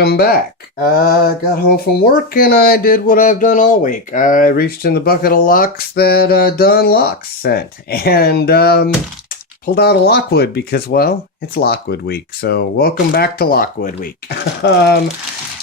welcome back. Got home from work and I did what I've done all week. I reached in the bucket of locks that Don Locks sent and pulled out a Lockwood because, well, it's Lockwood week. So welcome back to Lockwood week. At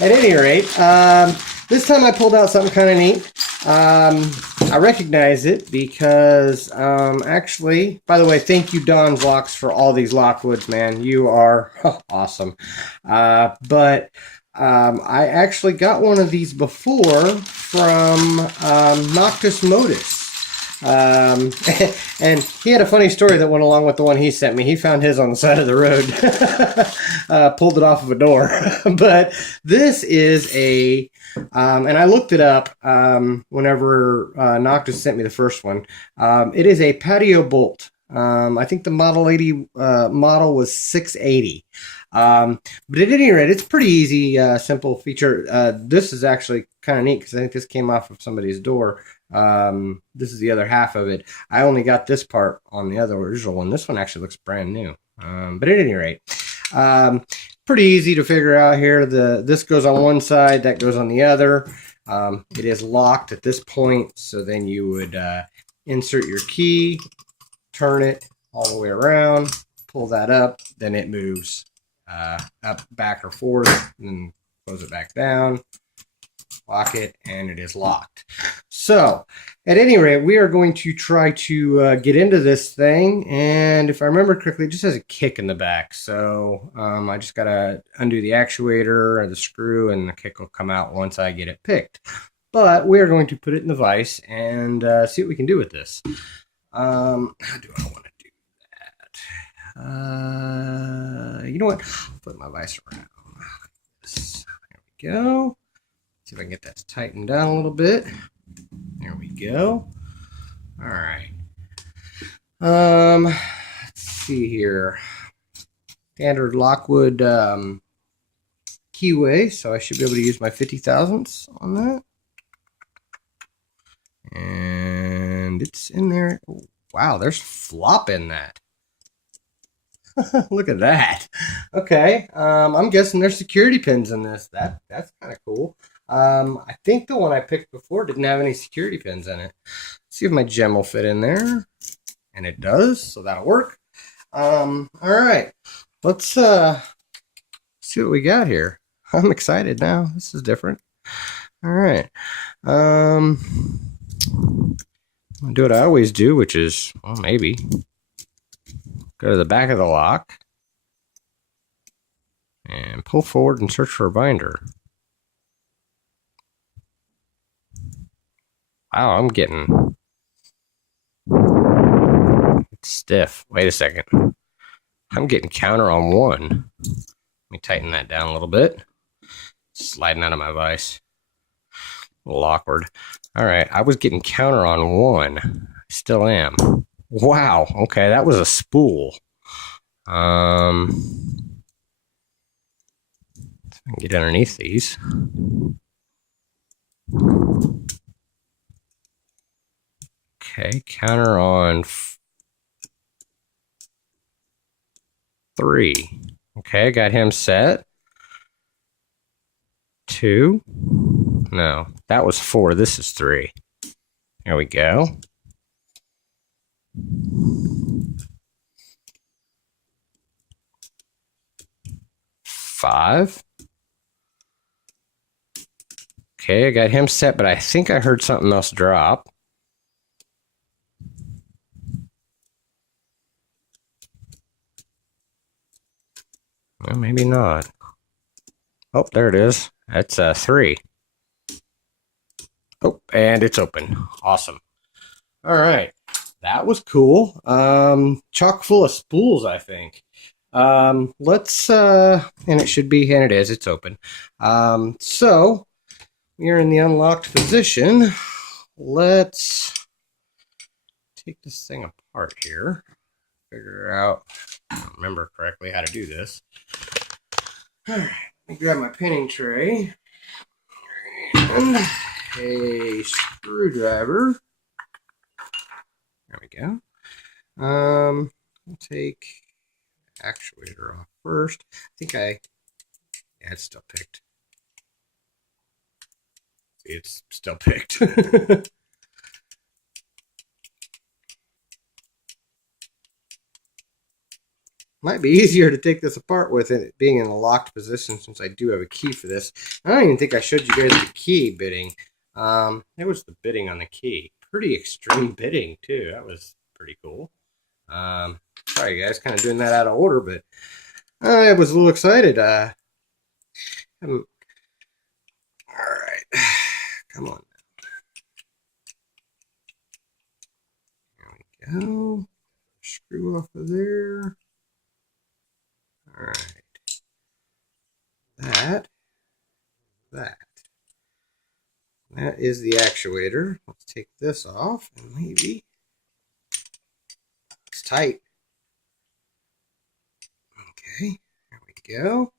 any rate, this time I pulled out something kind of neat. I recognize it because, actually, by the way, thank you, DON'Z LOCKZ, for all these Lockwoods, man. You are awesome. But I actually got one of these before from Noctis Modus. And he had a funny story that went along with the one he sent me. He found his on the side of the road, pulled it off of a door. But this is a, and I looked it up whenever Noctis sent me the first one. It is a patio bolt. I think the Model 80 model was 680. But at any rate, it's pretty easy, simple feature. This is actually kind of neat because I think this came off of somebody's door. This is the other half of it. I only got this part on the other original one. This one actually looks brand new. But at any rate, pretty easy to figure out here. This goes on one side, that goes on the other. It is locked at this point, so then you would insert your key, turn it all the way around, pull that up, then it moves up, back, or forth, and close it back down, lock it, and it is locked. So, at any rate, we are going to try to get into this thing, and if I remember correctly, it just has a kick in the back. So, I just gotta undo the actuator or the screw, and the kick will come out once I get it picked. But we are going to put it in the vise and see what we can do with this. How do I want to do that? You know what? I'll put my vise around. There we go. See if I can get that tightened down a little bit. There we go. All right. Let's see here. Standard Lockwood keyway, so I should be able to use my 50 thousandths on that. And it's in there. Oh, wow, there's flop in that. Look at that. Okay, I'm guessing there's security pins in this. That's kind of cool. I think the one I picked before didn't have any security pins in it. Let's see if my gem will fit in there. And it does, so that'll work. All right. Let's see what we got here. I'm excited now. This is different. All right. I'll do what I always do, which is, well, maybe go to the back of the lock and pull forward and search for a binder. Wow, I'm getting it's stiff. Wait a second. I'm getting counter on one. Let me tighten that down a little bit. Sliding out of my vise. A little awkward. All right, I was getting counter on one. I still am. Wow, okay, that was a spool. Let's get underneath these. Okay, counter on 3. Okay, got him set. 2. No, that was 4. This is 3. There we go. 5. Okay, I got him set, but I think I heard something else drop. Well, maybe not. Oh, there it is. That's 3. Oh, and it's open. Awesome. All right. That was cool. Chock full of spools, I think. Let's, and it should be, and it is, it's open. So, we're in the unlocked position. Let's take this thing apart here. Figure out, I don't remember correctly how to do this. All right, let me grab my pinning tray and a screwdriver. There we go. I'll take actuator off first. I think Yeah, it's still picked. See, it's still picked. Might be easier to take this apart with it being in a locked position, since I do have a key for this. I don't even think I showed you guys the key bitting. There was the bitting on the key. Pretty extreme bitting too. That was pretty cool. Sorry guys, kind of doing that out of order, but I was a little excited. All right, come on. There we go. Screw off of there. All right. That is the actuator. Let's take this off, and maybe it's tight. Okay, there we go.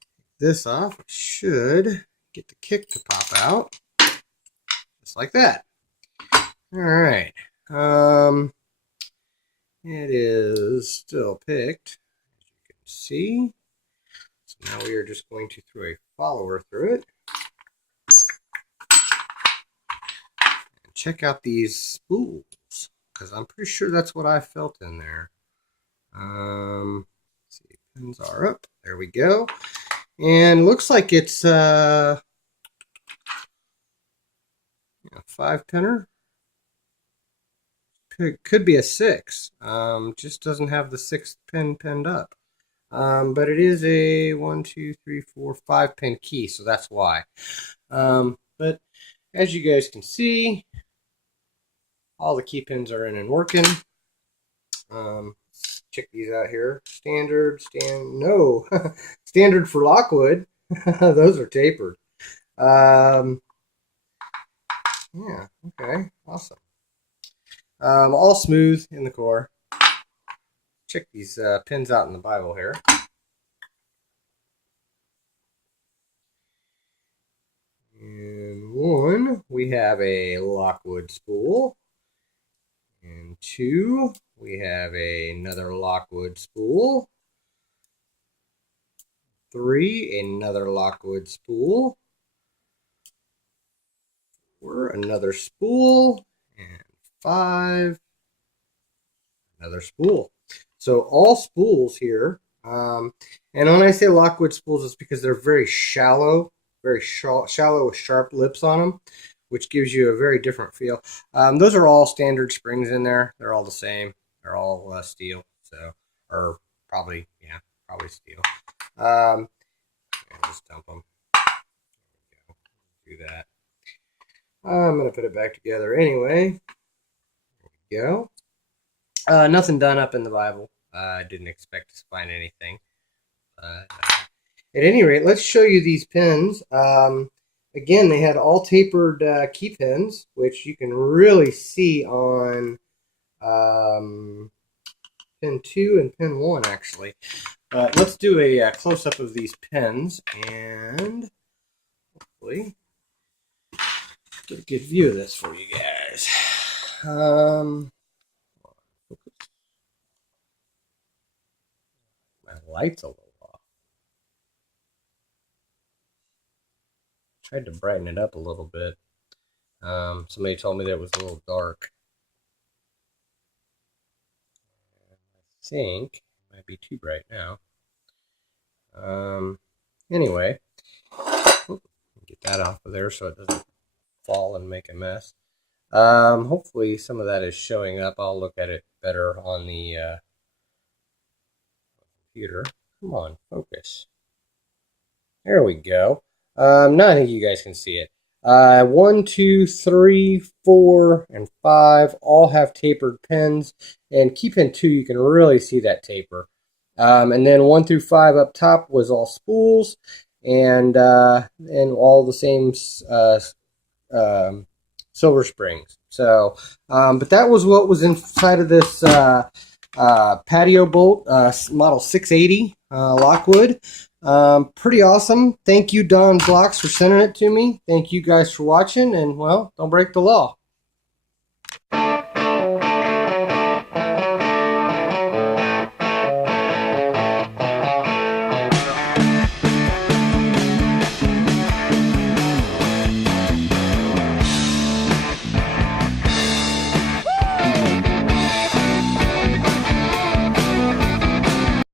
Take this off. It should get the kick to pop out, just like that. All right. It is still picked, as you can see. So now we are just going to throw a follower through it. And check out these spools, because I'm pretty sure that's what I felt in there. Let's see, pins are up. There we go. And looks like it's a 5-pinner. Could be a 6. Just doesn't have the 6th pin pinned up. But it is a 1, 2, 3, 4, 5-pin key, so that's why. But as you guys can see, all the key pins are in and working. Check these out here. Standard for Lockwood. Those are tapered. Yeah, okay, awesome. All smooth in the core. Check these pins out in the Bible here. In 1, we have a Lockwood spool. In 2, we have another Lockwood spool. 3, another Lockwood spool. 4, another spool. And 5, another spool. So all spools here, and when I say Lockwood spools, it's because they're very shallow with sharp lips on them, which gives you a very different feel. Those are all standard springs in there. They're all the same. They're all steel, so, or probably steel. Just dump them. Do that. I'm going to put it back together anyway. There we go. Nothing done up in the Bible. I didn't expect to find anything. At any rate, let's show you these pins. Again, they had all tapered key pins, which you can really see on pin 2 and pin 1, actually. But let's do a close-up of these pins, and hopefully get a good view of this for you guys. My light's a little off. Tried to brighten it up a little bit. Somebody told me that it was a little dark. I think it might be too bright now. Anyway, get that off of there so it doesn't fall and make a mess. Hopefully some of that is showing up. I'll look at it better on the computer. Come on, focus. There we go. Now I think you guys can see it. 1, 2, 3, 4, and 5 all have tapered pins, and key pin 2 you can really see that taper. And then 1 through 5 up top was all spools, and all the same silver springs. So, but that was what was inside of this patio bolt, model 680 Lockwood. Pretty awesome. Thank you, DON'Z LOCKZ, for sending it to me. Thank you guys for watching, and well, don't break the law.